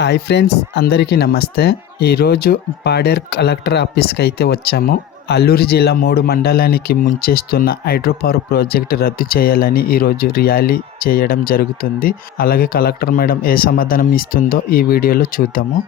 Hi friends, అందరికీ నమస్తే. ఈరోజు పాడేరు కలెక్టర్ ఆఫీస్కి అయితే వచ్చాము. అల్లూరు జిల్లా 3 మండలానికి ముంచేస్తున్న హైడ్రో పవర్ ప్రాజెక్టు రద్దు చేయాలని ఈరోజు ర్యాలీ చేయడం జరుగుతుంది. అలాగే కలెక్టర్ మేడం ఏ సమాధానం ఇస్తుందో ఈ వీడియోలో చూద్దాము.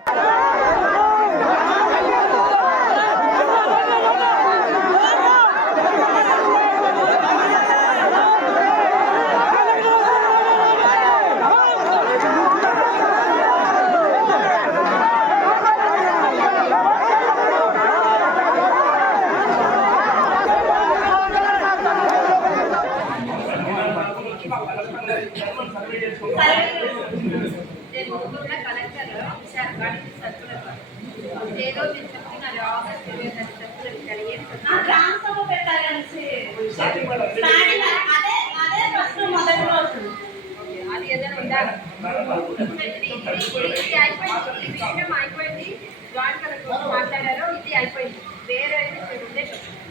మాట్లాడారో ఇది అయిపోయింది. వేరే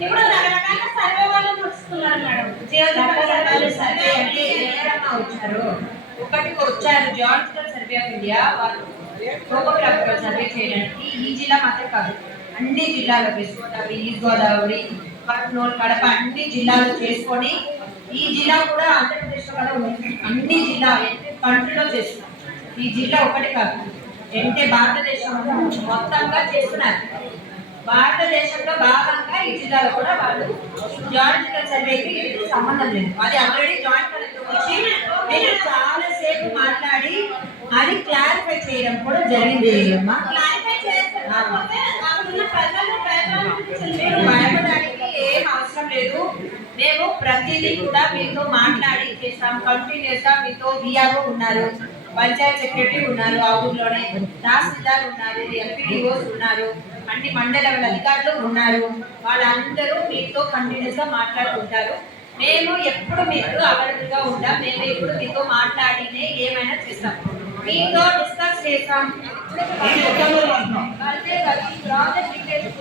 ఇప్పుడు రకరకాల సర్వే వాళ్ళు వస్తున్నారు మేడం. సర్వే అంటే వచ్చారు, ఒకటికి వచ్చారు జియోలాజికల్ సర్వే ఆఫ్ ఇండియా వాళ్ళు టోపోగ్రాఫికల్ సర్వే చేయడానికి. ఈ జిల్లా మాత్రం కాదు, అన్ని జిల్లాలో వెస్ట్ గోదావరి, ఈస్ట్ గోదావరి, కర్నూలు, కడప అన్ని జిల్లాలు చేసుకొని ఈ జిల్లా కూడా ఆంధ్రప్రదేశ్లో కూడా అన్ని జిల్లా కంట్రీలో చేస్తున్నారు. ఈ జిల్లా ఒకటి కాదు, అంటే భారతదేశం మొత్తంగా చేస్తున్నారు. భారతదేశంలో భాగంగా ఈ జిల్లాలో కూడా వాళ్ళు జియోలాజికల్ సర్వేకి ఇది సంబంధం లేదు. అది ఆల్రెడీ జాయింట్ కలెక్టర్ వచ్చి నేను చాలాసేపు మాట్లాడి అది క్లారిఫై చేయడం కూడా జరిగింది. భయపడడానికి ఏం అవసరం లేదు. మేము ప్రతిదీ కూడా మీతో మాట్లాడి చేస్తాం. కంటిన్యూస్ గా మీతో విఆర్ఓ ఉన్నారు, పంచాయత్ సెక్రటరీ ఉన్నారు, ఆ ఊర్లోనే తహసీల్దార్ ఉన్నారు, ఎంపీడీఓస్ ఉన్నారు, అన్ని మండల అధికారులు ఉన్నారు. వాళ్ళందరూ మీతో కంటిన్యూస్ గా మాట్లాడుకుంటారు. మేము ఎప్పుడు మీకు అవైలబుల్ గా ఉంటాం. మేము ఎప్పుడు మీతో మాట్లాడినే ఏమైనా చేస్తాం, మీతో డిస్కస్ చేస్తాం. ప్రాజెక్ట్ డీటెయిల్స్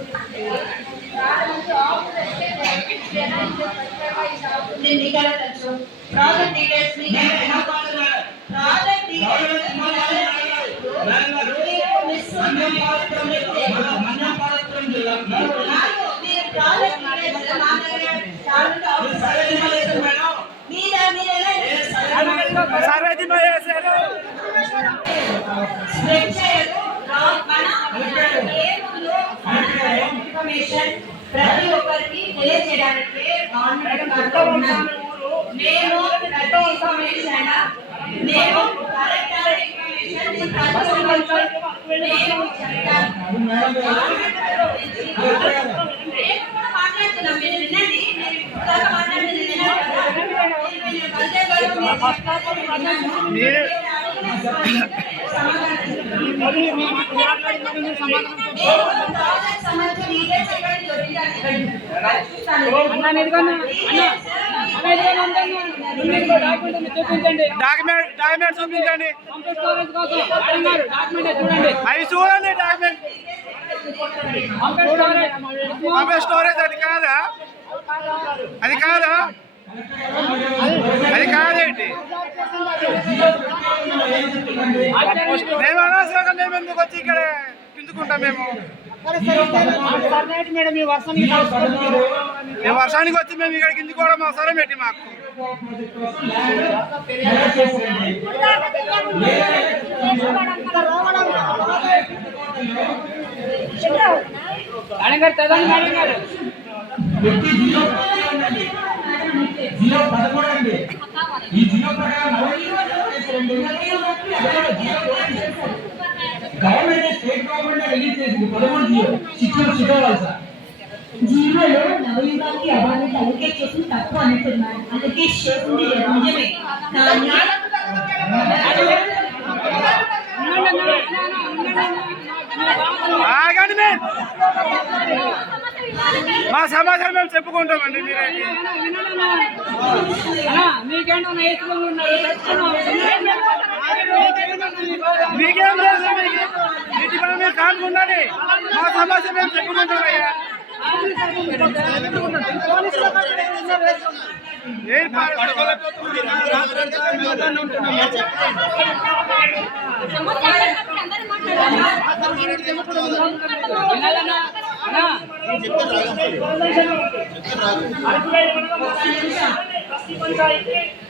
ఇన్ఫర్మేషన్ ప్రతి ఒక్కరికి తెలియజేయడానికి గవర్నమెంట్ ఉన్నారు. మేము ప్రతి ఇన్ఫర్మేషన్ మేము కరెక్ట్ ఇన్ఫర్మేషన్ మేము మాట్లాడుతున్నాం. మీరు వినండి, నేను ఇప్పుడు దాకా మాట్లాడింది విన్నారు డాక్యుమెంట్ చూపించండి, అవి చూడండి. డాక్యుమెంట్ స్టోరేజ్ అది కాదా? అది కాదా? అది కాదేంటి? మేము అనవసరంగా మేము ఎందుకు వచ్చి ఇక్కడ కిందుకుంటాం? మేము వర్షానికి వచ్చి మేము ఇక్కడ కిందుకోవడం అవసరం ఏంటి మాకు? గవర్నమెంట్ స్టేట్ గవర్నమెంట్ రిలీజ్ చేసింది 13 జీవోలో నవయుగానికి అవార్డు అలొకేట్ చేసి తప్పు అంటున్నారు. అలొకేట్ చేసింది నిజమే, కానీ మా సమాచారం మేము చెప్పుకుంటామండి. మీకేం తెలుసు? వీటి పైన మీరు కానుకుండాలి. మా సమాచారం మేము చెప్పుకుంటామయ్యా. ఏ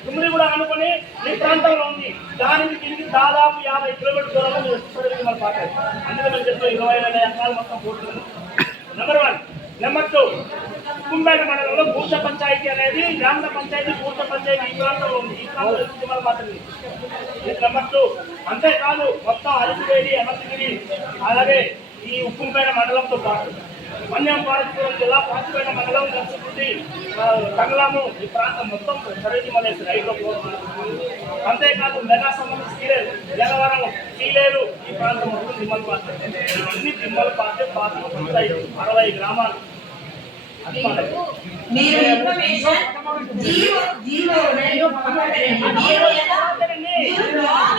తుమ్మిడి కూడా అనుకుని ఈ ప్రాంతంలో ఉంది. దానికి తిరిగి దాదాపు 50 కిలోమీటర్ల దూరంలో మీరు మన పాట. అందుకే మేము చెప్తాం 20 ఎకరాలు మొత్తం పోతుంది. నెంబర్ 1. నెంబర్ 2, కుంబేట మండలంలో పూర్త పంచాయతీ అనేది గ్రామ పంచాయతీ పూర్త పంచాయతీ ఈ ప్రాంతంలో ఉంది. ఈ ప్రాంతంలో మాత్రమే. నెంబర్ 2. అంతేకాదు మొత్తం అరసివేలి, అమర్తిగిరి, అలాగే ఈ ఉక్కుంపేట మండలంతో పాటు మన్యంపాలపురం జిల్లా పాచిపేట మండలం, నర్సుపూడి, కంగళము ఈ ప్రాంతం మొత్తం సరైన మలేసి రైల్లో పోతుంది. అంతేకాదు మెగా సంబంధించి సీలేరు, జనవరం, సీలేరు ఈ ప్రాంతం మొత్తం తిమ్మల పాత్ర. ఇవన్నీ తిమ్మల పాత్ర 60 గ్రామాలు. మీరు ఇన్ఫర్మేషన్ జీరో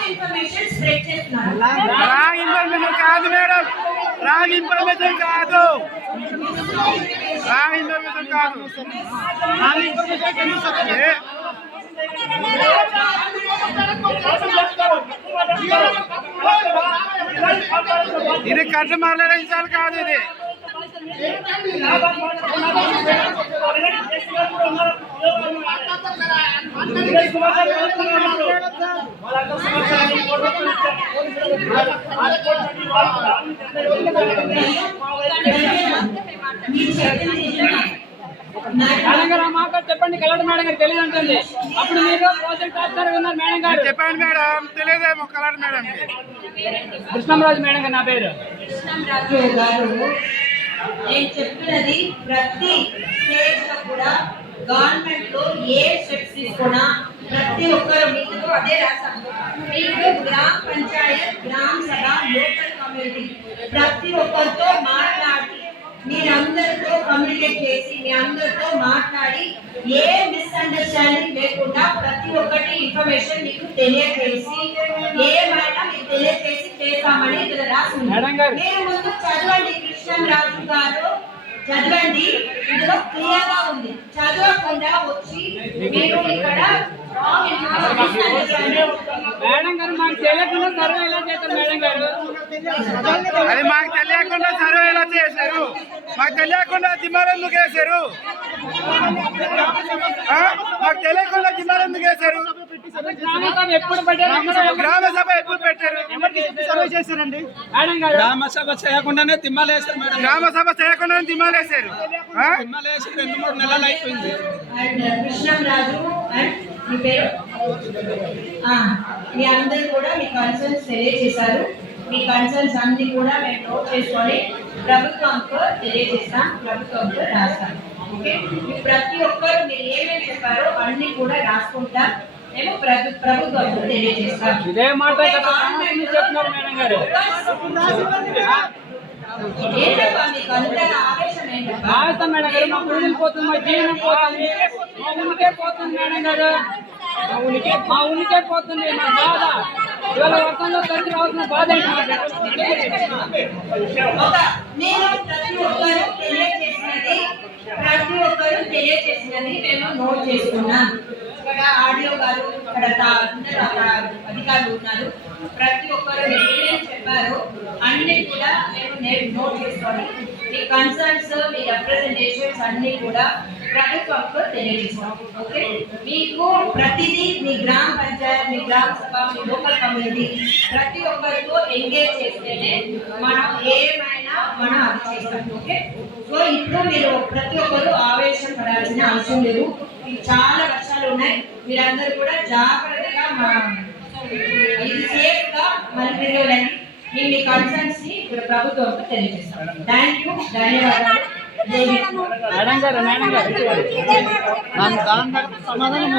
ఇన్ఫర్మేషన్ స్ప్రెడ్ చేస్తున్నారు. రాంగ్ ఇన్ఫర్మేషన్ కాదు మేడం, రాంగ్ ఇన్ఫర్మేషన్ కాదు, రాంగ్ ఇన్ఫర్మేషన్ కాదు, రాంగ్ ఇన్ఫర్మేషన్ ఇది కట్ట మాట్లాడించాలి కాదు. ఇది చెప్పండి కలెక్టర్ మేడం గారు తెలియదు అంటుంది. అప్పుడు మీరు ప్రాజెక్ట్ ఆఫీసర్ ఉన్నారు మేడం గారు. చెప్పండి మేడం, తెలియదేమో కలెక్టర్ మేడం. కృష్ణంరాజు మేడం గారు నా పేరు. కృష్ణంరాజు గారు, నేను చెప్పినది ప్రతి స్టేజ్ లో కూడా గవర్నమెంట్ లో ఏ స్టెప్స్ తీసుకున్నా ప్రతి ఒక్కరు మీకు అదే రాశాను. మీకు గ్రామ పంచాయత్, గ్రామ సభ, లోకల్ కమ్యూనిటీ ప్రతి ఒక్కరితో మాట్లాడి మీరందరితో కమ్యూనికేట్ చేసి మీ అందరితో మాట్లాడి ఏ మిస్అండర్స్టాండింగ్ లేకుండా ప్రతి ఒక్కటి ఇన్ఫర్మేషన్ మీకు తెలియజేసి ఏమైనా మీకు తెలియజేసి చేస్తామని ఇక్కడ రాసింది. మీరు ముందు చదవండి, కృష్ణంరాజు గారు చదవండి. ఇందులో క్లియర్ గా ఉంది. చదవకుండా వచ్చి మీరు ఇక్కడ మేడం గారు మాకు తెలియకుండా సర్వే ఎలా చేస్తారు మేడం గారు? అది మాకు తెలియకుండా సర్వే ఎలా చేశారు? మాకు తెలియకుండా దిమ్మాలు ఎందుకు వేశారు? మాకు తెలియకుండా దిమ్మాలు ఎందుకు వేశారు? ఎప్పుడు పెట్టారు? గ్రామ సభ ఎప్పుడు పెట్టారు? సర్వే చేశారండి మేడం గారు. గ్రామ సభ చేయకుండానే తిమ్మాలు వేశారు మేడం. గ్రామ సభ చేయకుండానే దిమ్మాలు వేశారు. తిమ్మాలు వేసి 2-3 నెలలు అయిపోయింది. కృష్ణంరాజు అండ్ మీ పేరు మీ అందరూ కూడా మీ కన్సర్న్స్ తెలియజేశారు. మీ కన్సర్న్స్ అన్ని కూడా మేము నోట్ చేసుకొని ప్రభుత్వంతో తెలియజేస్తాం, ప్రభుత్వంతో రాస్తాం. ఓకే, ప్రతి ఒక్కరు మీరు ఏమేమి చెప్పారో అన్ని కూడా రాసుకుంటా మేము ప్రభుత్వంతో తెలియజేస్తాం. ఇదే మాట చెప్తున్నారు మేడం గారు. ఏంటప్పా మీకు అంతగా ఆవేశం ఏంటప్పా? మేడం గారు మా ఊరికి పోతుంది, మా జీవనం పోతుంది, మా ఊరికే పోతుంది మేడం గారు. మా ఊరికే పోతుంది మా బాధ. ఇవాళ వర్షంలో కలిసి రావాల్సిన బాధ నేను ప్రతి ఒక్కరు తెలియజేసినది మేము నోట్ చేసుకున్నాం. ఇక్కడ ఆడియో గారు, ఇక్కడ అధికారులు ఉన్నారు. ప్రతి ఒక్కరు ఏమేమి చెప్పారో అన్ని కూడా మేము నోట్ చేసుకొని మీ కన్సర్న్స్, మీ రిప్రజెంటేషన్స్ అన్ని కూడా ప్రభుత్వంతో తెలియజేస్తాం. ఓకే, మీకు ప్రతిదీ మీ గ్రామ పంచాయత్, మీ గ్రామ సభ, మీ లోకల్ కమ్యూనిటీ ప్రతి ఒక్కరితో ఎంగేజ్ చేస్తేనే మనం ఏమైనా మనం అది చేస్తాం. ఓకే, సో ఇప్పుడు మీరు ప్రతి ఒక్కరు ఆవేశం పడాల్సిన అవసరం లేదు. చాలా వర్షాలు ఉన్నాయి. మీరందరూ కూడా జాగ్రత్తగా ఇది సేఫ్ గా మళ్ళీ తిరగలండి. మీ కన్సర్న్స్ ని ప్రభుత్వంతో తెలియజేస్తాం. థ్యాంక్ యూ, ధన్యవాదాలు. మేడం గారు సమాధానం